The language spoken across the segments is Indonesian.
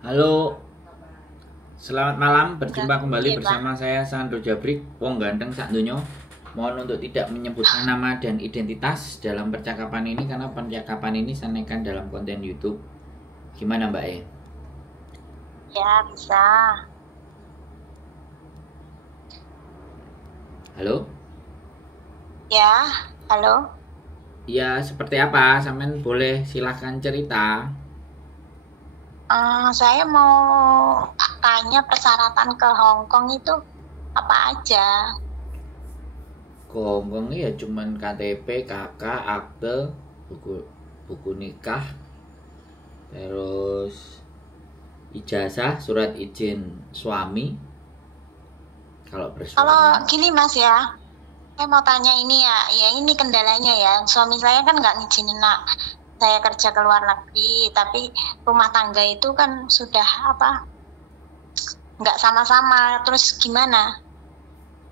Halo, selamat malam. Berjumpa kembali Iya, Pak. bersama saya Sandro Jabrik, wong ganteng sak donya. Mohon untuk tidak menyebutkan nama dan identitas dalam percakapan ini karena percakapan ini sanekan dalam konten YouTube. Gimana Mbak E? Ya, bisa. Halo? Ya, halo. Ya, seperti apa? Sampean boleh silahkan cerita. Saya mau tanya persyaratan ke Hong Kong itu apa aja? Gonggong ya cuman KTP, KK, akte, buku buku nikah, terus ijazah, surat izin suami kalau Kalau bersuami. gini Mas ya, saya mau tanya ini ya, ya ini kendalanya ya. Suami saya kan nggak ngizinin nak saya kerja ke luar negeri, tapi rumah tangga itu kan sudah apa, nggak sama-sama. Terus gimana?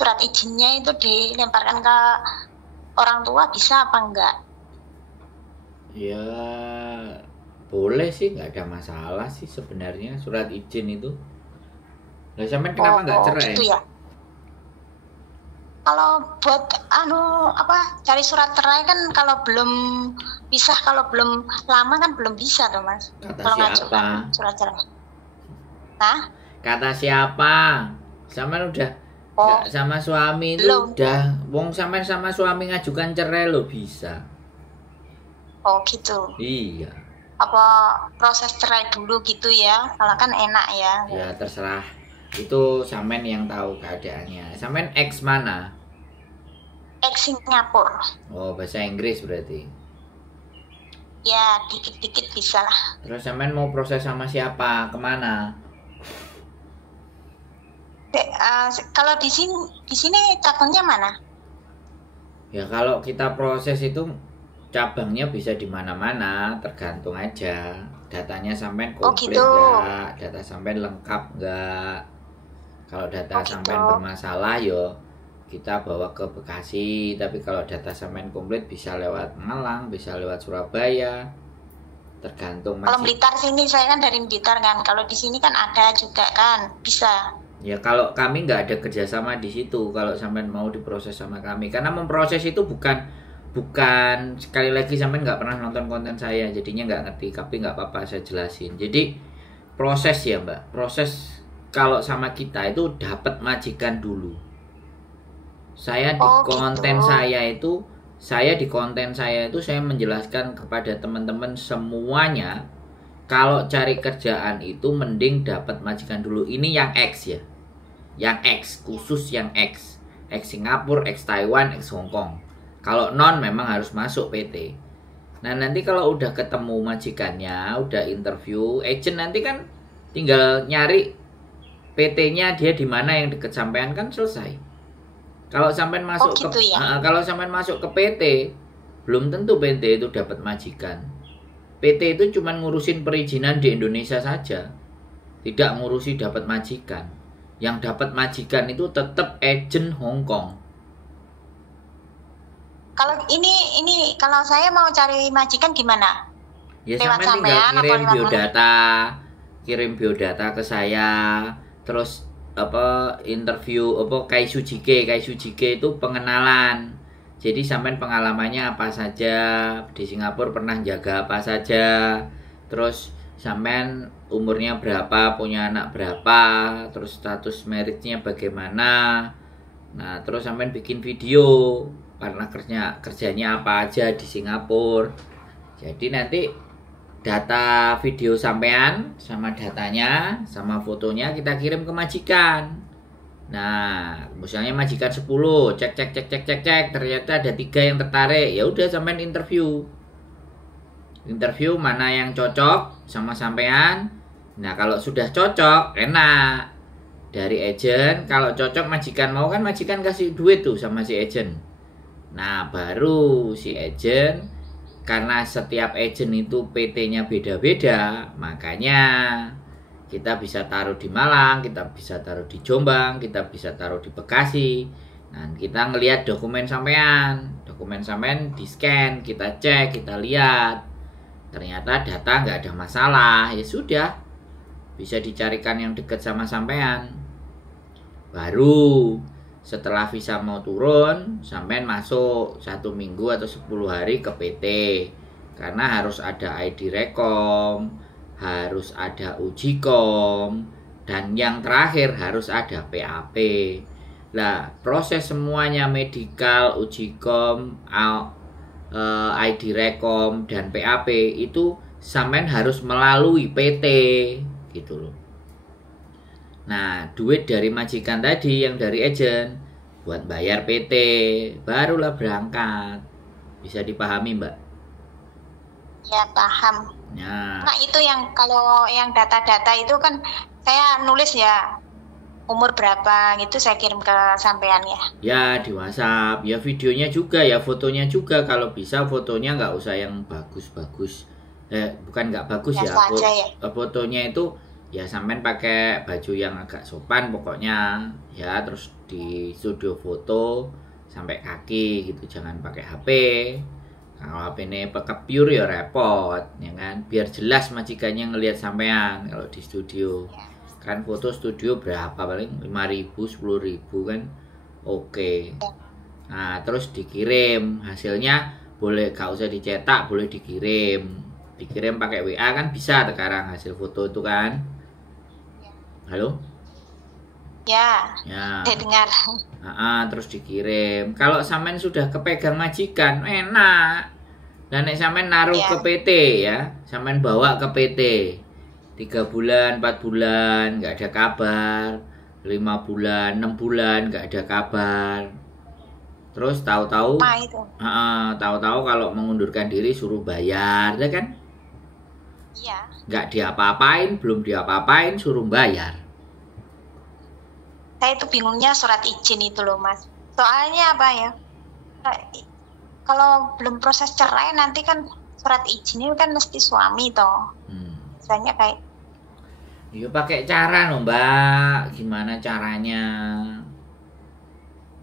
Surat izinnya itu dilemparkan ke orang tua bisa apa enggak? Ya boleh sih, nggak ada masalah sih sebenarnya surat izin itu. Lah sampean kenapa nggak Oh, cerai? gitu ya. Kalau buat cari surat cerai kan kalau belum pisah, kalau belum lama kan belum bisa tuh Mas. Kata Kalau siapa? ngajukan surat cerai. Nah, Kata siapa? Sampean udah nggak oh, sama suami itu belum. udah, wong sampean sama suami ngajukan cerai lo bisa. Oh, gitu. Iya, Apa proses cerai dulu gitu ya? Kalau kan enak ya. ya terserah. Itu sampean yang tahu keadaannya. Sampean ex mana? Ex Singapura. Oh, bahasa Inggris berarti. Ya, dikit-dikit bisa lah. Terus sampean mau proses sama siapa? Kemana? Kalau di sini cabangnya mana? Ya kalau kita proses itu cabangnya bisa di mana-mana, tergantung aja. Datanya sampean Oh, komplit gitu. nggak? Data sampean lengkap nggak? Kalau data Oh, gitu. sampean bermasalah yo kita bawa ke Bekasi, tapi kalau data sampean komplit bisa lewat Malang, bisa lewat Surabaya, tergantung Kalau masih. Blitar sini, saya kan dari Blitar kan. Kalau di sini kan ada juga kan, bisa. Ya kalau kami nggak ada kerjasama di situ kalau sampean mau diproses sama kami karena memproses itu bukan bukan sekali lagi sampean nggak pernah nonton konten saya jadinya nggak ngerti tapi nggak apa-apa saya jelasin. Jadi proses ya mbak, proses kalau sama kita itu dapat majikan dulu. Saya di Oh, gitu. konten saya itu saya menjelaskan kepada teman-teman semuanya kalau cari kerjaan itu mending dapat majikan dulu. Ini yang X ya. Yang X, khusus yang X. X Singapura, X Taiwan, X Hong Kong. Kalau non memang harus masuk PT. Nah, nanti kalau udah ketemu majikannya, udah interview, agent nanti kan tinggal nyari PT-nya dia di mana yang deket sampean kan selesai. Kalau sampean Oh, masuk ke gitu ya. kalau sampean masuk ke PT, belum tentu PT itu dapat majikan. PT itu cuma ngurusin perizinan di Indonesia saja, tidak ngurusi dapat majikan. Yang dapat majikan itu tetap agent Hong Kong. Kalau ini kalau saya mau cari majikan gimana? Ya Lewat sampean tinggal sampean atau lewat mana? kirim biodata ke saya, terus apa interview apa Kaisujike itu pengenalan. Jadi sampean pengalamannya apa saja di Singapura pernah jaga apa saja, terus sampean umurnya berapa, punya anak berapa, terus status meritnya bagaimana. Nah, terus sampean bikin video karena kerjanya apa aja di Singapura. Jadi nanti data video sampean sama datanya sama fotonya kita kirim ke majikan. Nah, misalnya majikan 10, cek cek cek cek cek cek, ternyata ada 3 yang tertarik. Ya udah sampean interview. Interview mana yang cocok sama sampean. Nah, kalau sudah cocok, enak. Dari agent, kalau cocok majikan mau kan majikan kasih duit tuh sama si agent. Nah, baru si agent karena setiap agent itu PT-nya beda-beda, makanya kita bisa taruh di Malang, kita bisa taruh di Jombang, kita bisa taruh di Bekasi. Nah, kita ngelihat dokumen sampean di scan, kita cek, kita lihat. Ternyata data nggak ada masalah, ya sudah, bisa dicarikan yang dekat sama sampean. Baru setelah visa mau turun, sampean masuk 1 minggu atau 10 hari ke PT. Karena harus ada ID Rekom, harus ada uji kom, dan yang terakhir harus ada PAP. Nah, proses semuanya medikal, uji kom, ID Rekom, dan PAP itu sampean harus melalui PT gitu loh. Nah, duit dari majikan tadi yang dari agen buat bayar PT, barulah berangkat. Bisa dipahami, Mbak? Ya, paham. Nah, itu yang kalau yang data-data itu kan saya nulis ya umur berapa gitu, saya kirim ke sampean ya. Ya, di WhatsApp. Ya, videonya juga, ya fotonya juga. Kalau bisa fotonya nggak usah yang bagus-bagus. Bukan nggak bagus ya. Fotonya itu ya sampean pakai baju yang agak sopan pokoknya. Ya, terus di studio foto sampai kaki gitu. Jangan pakai HP. Kalau HP ini pakai pure ya repot, ya kan? Biar jelas majikannya ngelihat sampean kalau di studio. Kan foto studio berapa paling 5.000, 10.000 kan? Oke. Nah, terus dikirim hasilnya, boleh gak usah dicetak, boleh dikirim. Dikirim pakai WA kan bisa sekarang hasil foto itu kan? Halo? Ya. Saya dengar. Terus dikirim. Kalau sampean sudah kepegang majikan, enak. Dan nek sampean naruh ke PT ya, sampean bawa ke PT. 3 bulan, 4 bulan nggak ada kabar, 5 bulan, 6 bulan nggak ada kabar. Terus tahu-tahu kalau mengundurkan diri suruh bayar, ya kan? Iya. Nggak diapa-apain, belum diapa-apain suruh bayar. Saya itu bingungnya surat izin itu loh, Mas. Soalnya apa ya? Kalau belum proses cerai nanti kan surat izinnya kan mesti suami toh. Misalnya kayak ya pakai cara loh, Mbak. Gimana caranya?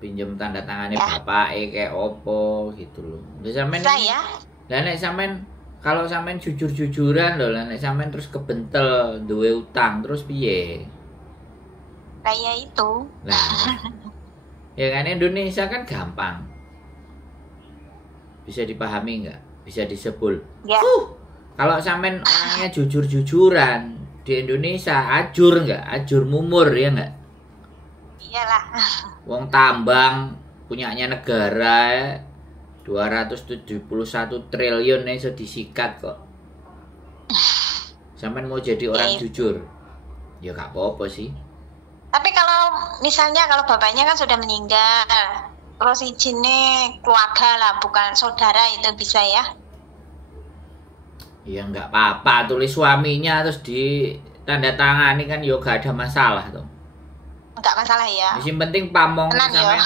Pinjam tanda tangannya bapak kayak opo gitu loh. Bisa ya? Dan nek sampean kalau sampean jujur-jujuran loh, nek sampean terus kebentel duwe utang terus piye? Kayak itu. Nah, ya kan Indonesia kan gampang. Bisa dipahami nggak? Bisa disebul. Ya. Kalau sampean orangnya jujur-jujuran di Indonesia, ajur nggak? Ajur mumur ya nggak? Iyalah. Wong tambang punyanya negara 271 triliun iso disikat kok. Sampean mau jadi orang jujur? Ya gak apa-apa sih. Tapi kalau misalnya kalau bapaknya kan sudah meninggal, terus izinnya keluarga lah, bukan saudara, itu bisa ya? Ya nggak apa-apa, tulis suaminya terus di tanda tangani kan ya gak ada masalah tuh. Enggak masalah ya. Yang penting pamong sampean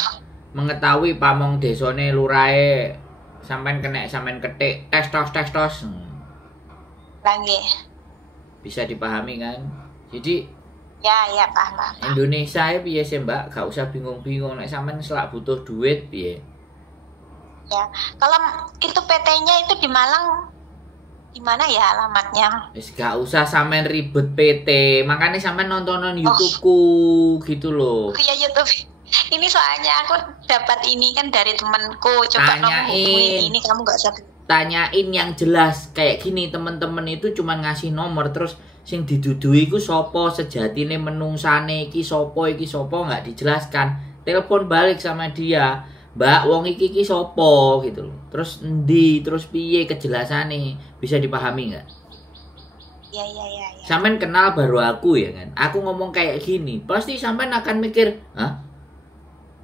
mengetahui pamong desone lurahe sampean kena sampean ketik tes tos. Lagi. Bisa dipahami kan? Jadi ya paham. Indonesia ya piye sih, Mbak? Gak usah bingung-bingung nek sampean selak butuh duit piye. Ya, kalau itu PT-nya itu di Malang di mana ya alamatnya? Wis gak usah sampean ribet PT, makanya sampean nontonan YouTubeku gitu loh. Iya YouTube. Ini soalnya aku dapat ini kan dari temanku, coba tanyain ini kamu gak usah. Tanyain yang jelas kayak gini, temen-temen itu cuman ngasih nomor terus sing didudui iku sapa, sejatine menungsane iki sapa nggak dijelaskan. Telepon balik sama dia, Mbak, wong iki sapa gitu loh. Terus endi, terus piye kejelasannya, bisa dipahami nggak? Ya. Sampean kenal baru aku ya kan. Aku ngomong kayak gini, pasti sampean akan mikir, hah?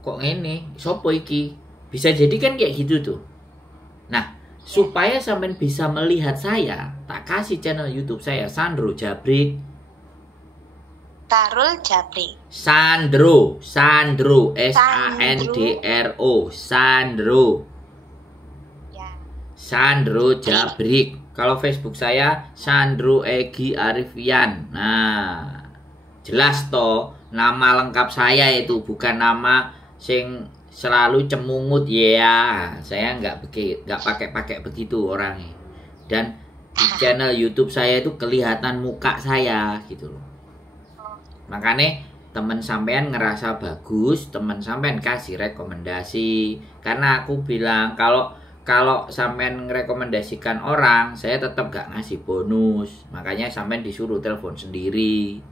Kok ngene? Sapa iki? Bisa jadi kan kayak gitu tuh. Nah, supaya sampean bisa melihat saya, tak kasih channel YouTube saya Sandro Jabrik. Sandro Sandro ya. Sandro Jabrik. Kalau Facebook saya Sandro Egi Arifian. Nah, jelas toh nama lengkap saya itu, bukan nama sing selalu cemungut ya. Saya nggak pakai begitu orangnya. Dan di channel YouTube saya itu kelihatan muka saya gitu loh. Makanya temen sampean ngerasa bagus, temen sampean kasih rekomendasi. Karena aku bilang kalau sampean ngerekomendasikan orang, saya tetap gak ngasih bonus. Makanya sampean disuruh telepon sendiri.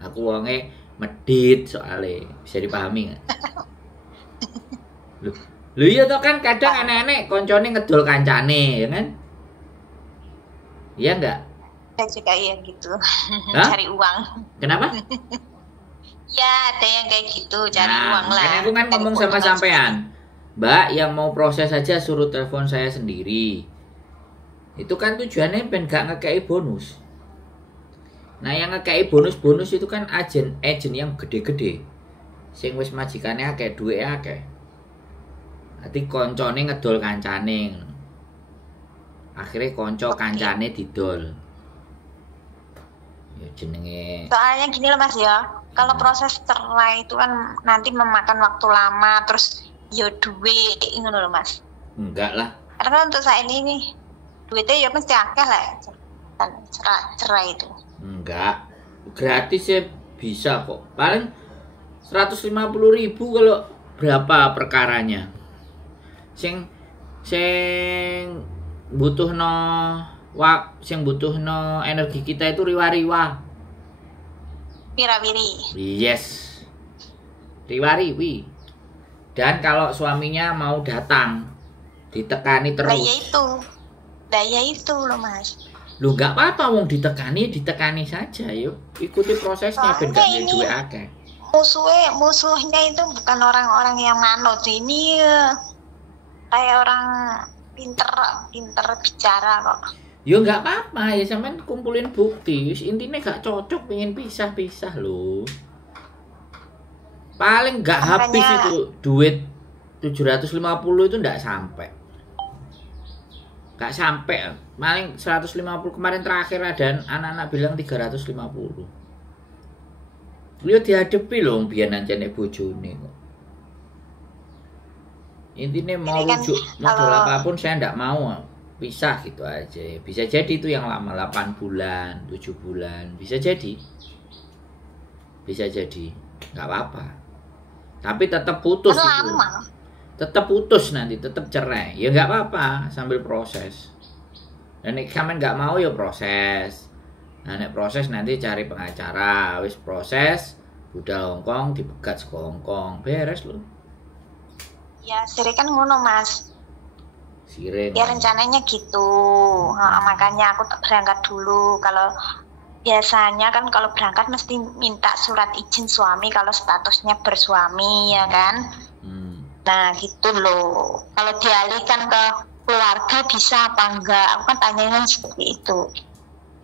Aku wonge medit soalnya. Bisa dipahami nggak? Lu iya toh kan kadang aneh-aneh koncone ngedol kancane, ya kan? Iya enggak? Saya juga iya gitu. Hah? Cari uang. Kenapa? Ya, ada yang kayak gitu, cari uang lah. Makanya aku kan ngomong sama sampean, Mbak, yang mau proses aja suruh telepon saya sendiri. Itu kan tujuannya ben gak ngekei bonus. Nah, yang ngekei bonus-bonus itu kan agen yang gede-gede. Sing wis majikane akeh, duwe akeh. Nanti koncone ngedol kancane. Akhirnya konco kancane didol. Ya jenenge. Soalnya gini loh Mas ya, kalau proses cerai itu kan nanti memakan waktu lama, terus ya duit, ngono loh Mas. Enggak lah. Karena untuk saat ini nih, duitnya ya mesti akeh lah, cerai itu. Enggak, gratis ya bisa kok. Paling 150.000 kalau berapa perkaranya. Sing butuhno energi kita itu riwa-riwa. Wira-wiri. Yes. Riwa-riwi. Dan kalau suaminya mau datang, ditekani terus. Daya itu loh Mas. Lu nggak apa-apa wong ditekani saja yuk. Ikuti prosesnya ben gak duwe akeh. Musuhnya itu bukan orang-orang yang manut, ini kayak orang pinter bicara kok. Ya nggak apa-apa, ya sampean kumpulin bukti. Intinya gak cocok, pengen pisah lo. Paling nggak habis itu duit 750 itu nggak sampai. Gak sampai, paling 150. Kemarin terakhir ada anak-anak bilang 350. Beliau dihadapi loh biar nancane bojone kok. Intinya mau rujuk model apapun saya ndak mau pisah gitu aja. Bisa jadi itu yang lama 8 bulan, 7 bulan, bisa jadi. Nggak apa-apa. Tapi tetap putus itu. Tetap putus nanti, tetap cerai. Ya nggak apa-apa sambil proses. Dan nek sampean nggak mau ya proses. Nah, nek proses nanti cari pengacara, wis proses, budal Hongkong dipegat ke Hongkong, beres loh. Ya, sire kan ngono Mas. Sire. Ya rencananya gitu. Makanya aku berangkat dulu. Kalau biasanya kan kalau berangkat mesti minta surat izin suami kalau statusnya bersuami ya kan. Nah gitu loh. Kalau dialihkan ke keluarga bisa apa enggak? Aku kan tanyanya seperti itu.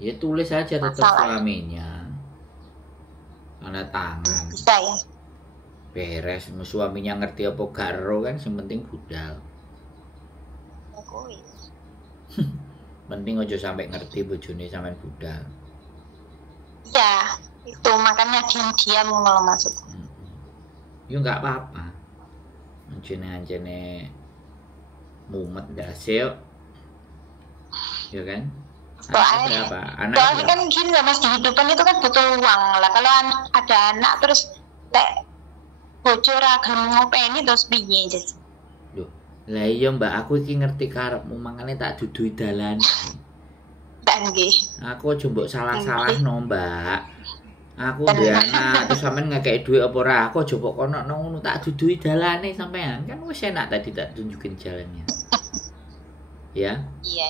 Ya tulis aja tetap suaminya. Tanda tangan. Bisa ya. Beres, suaminya ngerti apa garo kan, yang penting budal. Penting aja sampai ngerti bojone sampean budal. Ya, itu makanya diam-diam kalau masuk. Ya nggak apa-apa. Anjene mumet dasil. Ya kan? Soalnya kan gini lah Mas, kehidupan itu kan butuh uang lah. Kalau ada anak terus bojo ra gelem ngopeni terus piye jes. Loh, lah iya Mbak, aku iki ngerti karepmu mangane tak dudui dalan. Tak nggih. Aku aja mbok salah-salahno, Mbak. Aku duwe anak terus sampean ngekeki dhuwit apa ora? Aku aja kok kono ngono tak dudui dalane sampean. Kan wis enak tadi tak tunjukin jalannya. Ya? Iya.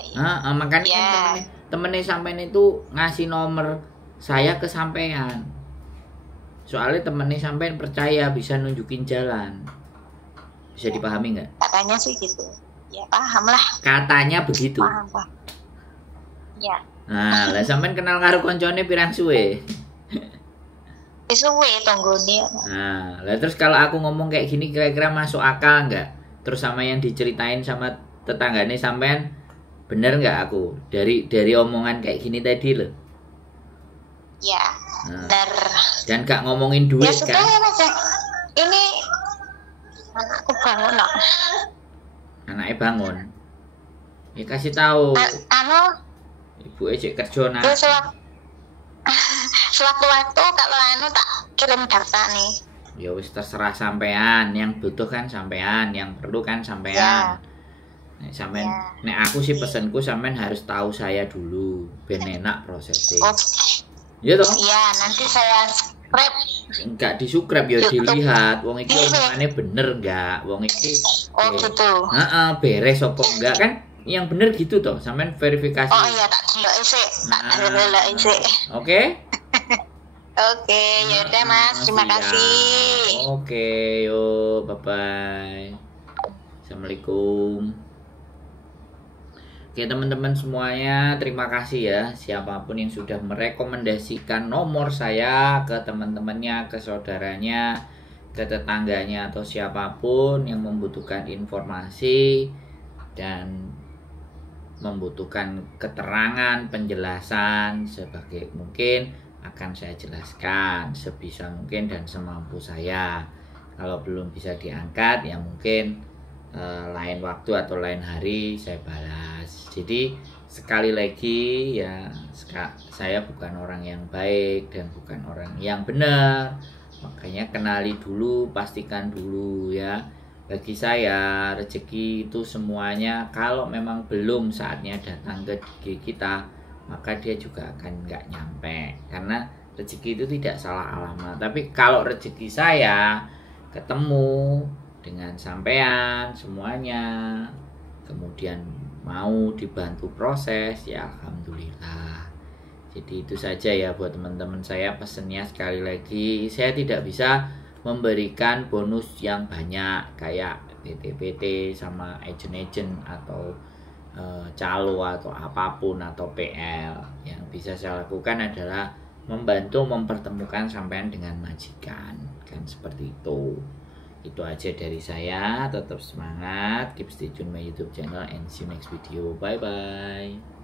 Makanya kan temennya sampean itu ngasih nomor saya ke sampean. Soalnya temennya sampean percaya bisa nunjukin jalan. Bisa dipahami nggak? Katanya sih gitu. Ya paham lah. Katanya begitu. Paham. Ya. Nah, lah sampean kenal karo koncone pirang suwe? Suwe tonggone. Nah, lah terus kalau aku ngomong kayak gini kira-kira masuk akal nggak? Terus sama yang diceritain sama tetanggane sampean bener nggak aku? Dari omongan kayak gini tadi loh. Ya, bener. Dan gak ngomongin duit ya, kan? Ya sudah ini anakku bangun loh. Anaknya bangun. Ya kasih tahu. Ibu cek kerja nak. sewaktu-waktu kalau anu tak kirim data nih. Ya wis terserah sampean, yang butuh kan sampean, yang perlu kan sampean. Nek sampean, nek aku sih pesenku sampean harus tahu saya dulu, ben enak prosesnya. Oh. Iya toh? Iya, nanti saya subscribe. Enggak di-subscribe ya dilihat, wong iki omongane bener enggak, wong iki. Oh gitu. Heeh, beres apa enggak kan? Yang bener gitu toh, sampean verifikasi. Oh iya, tak deloki sik. Tak deloki sik. Oke? Oke, ya udah Mas, terima kasih. Oke, yo, bye-bye. Assalamualaikum. Oke teman-teman semuanya, terima kasih ya siapapun yang sudah merekomendasikan nomor saya ke teman-temannya, ke saudaranya, ke tetangganya atau siapapun yang membutuhkan informasi dan membutuhkan keterangan, penjelasan sebagai mungkin akan saya jelaskan sebisa mungkin dan semampu saya. Kalau belum bisa diangkat ya mungkin lain waktu atau lain hari saya balas. Jadi sekali lagi ya, saya bukan orang yang baik dan bukan orang yang benar, makanya kenali dulu, pastikan dulu ya. Bagi saya rezeki itu semuanya kalau memang belum saatnya datang ke kita, maka dia juga akan nggak nyampe, karena rezeki itu tidak salah alamat. Tapi kalau rezeki saya ketemu dengan sampean semuanya, kemudian mau dibantu proses, ya alhamdulillah. Jadi itu saja ya buat teman-teman saya, pesennya sekali lagi, saya tidak bisa memberikan bonus yang banyak kayak PT-PT sama agent-agent atau calo atau apapun atau PL. Yang bisa saya lakukan adalah membantu mempertemukan sampean dengan majikan, kan seperti itu. Itu aja dari saya, tetap semangat, keep stay tune my YouTube channel and see you next video. Bye bye.